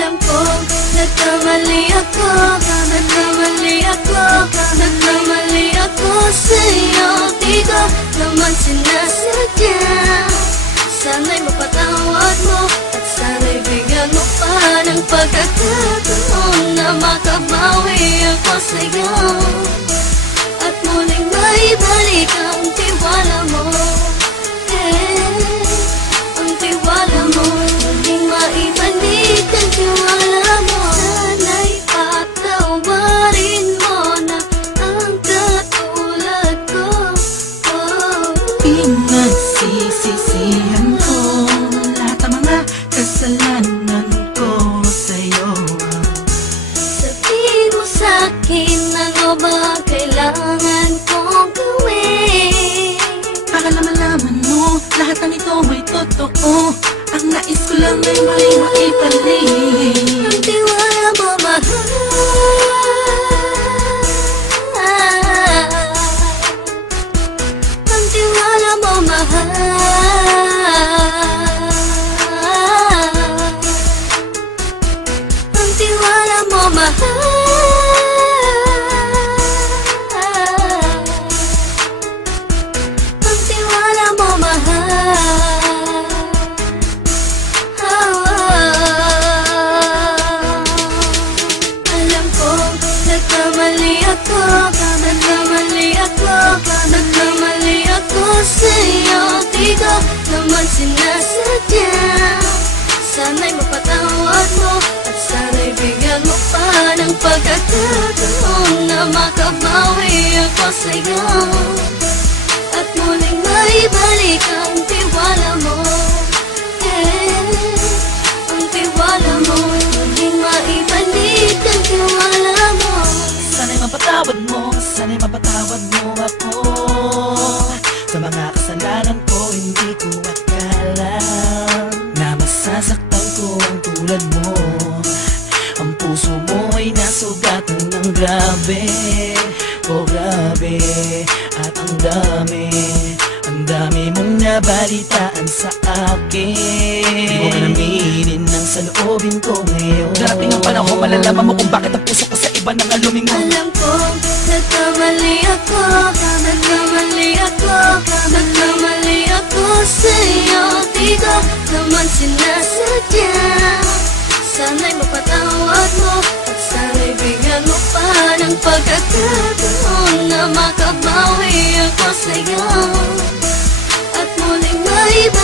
Alam kong nagkamali ako, nagkamali ako, nagkamali ako sa'yo. Di ko naman sinasadya. Sana'y mapatawad mo at sana'y bigyan mo pa ng pagkakataon na makabawi ako sa'yo at muling maibalik ang tiwala mo. Ang tiwala mo, muling maibalik ang tiwala mo. Sana'y patawarin mo na ang katulad ko. Pinagsisisihan ko lahat ng mga kasalanan ko sa'yo. Sabihin mo sa'kin ano ba kailangan kong gawin Para malaman mo lahat ng ito ay totoo. Ang nais ko lang ay maibalik ang tiwala mo, mahal. Ang tiwala mo, mahal. Ang tiwala mo, mahal. Ang tiwala mo, mahal. Alam kong nagkamali ako, nagkamali ako, nagkamali ako sa'yo. Di ko naman sinasadya. Sana'y mapatawad mo at sana'y bigyan mo pa ng pagkakataon na makabawi ako sa'yo at muling maibalik ang tiwala mo. Ang tiwala mo, muling maibalik ang tiwala mo. Sana'y mapatawad mo, sana'y mapatawad mo ako sa mga kasalanan ko. Hindi ko akala na masasaktan ko ang tulad mo. Ang puso mo ay nasugatan ng grabe, oh grabe. At ang dami mong nabalitaan sa akin. Di mo man aminin ang saloobin ko ngayon. Darating ang panahon, malalaman mo kung bakit ang puso ko sa iba nang alumingon. Alam kong nagkamali ako, nagkamali ako, nagkamali ako sa'yo. Di ko naman sinasadya. Sana'y mapatawad mo at sana'y bigyan mo pa ng pagkakataon na makabawi ako sa'yo at muling maibalik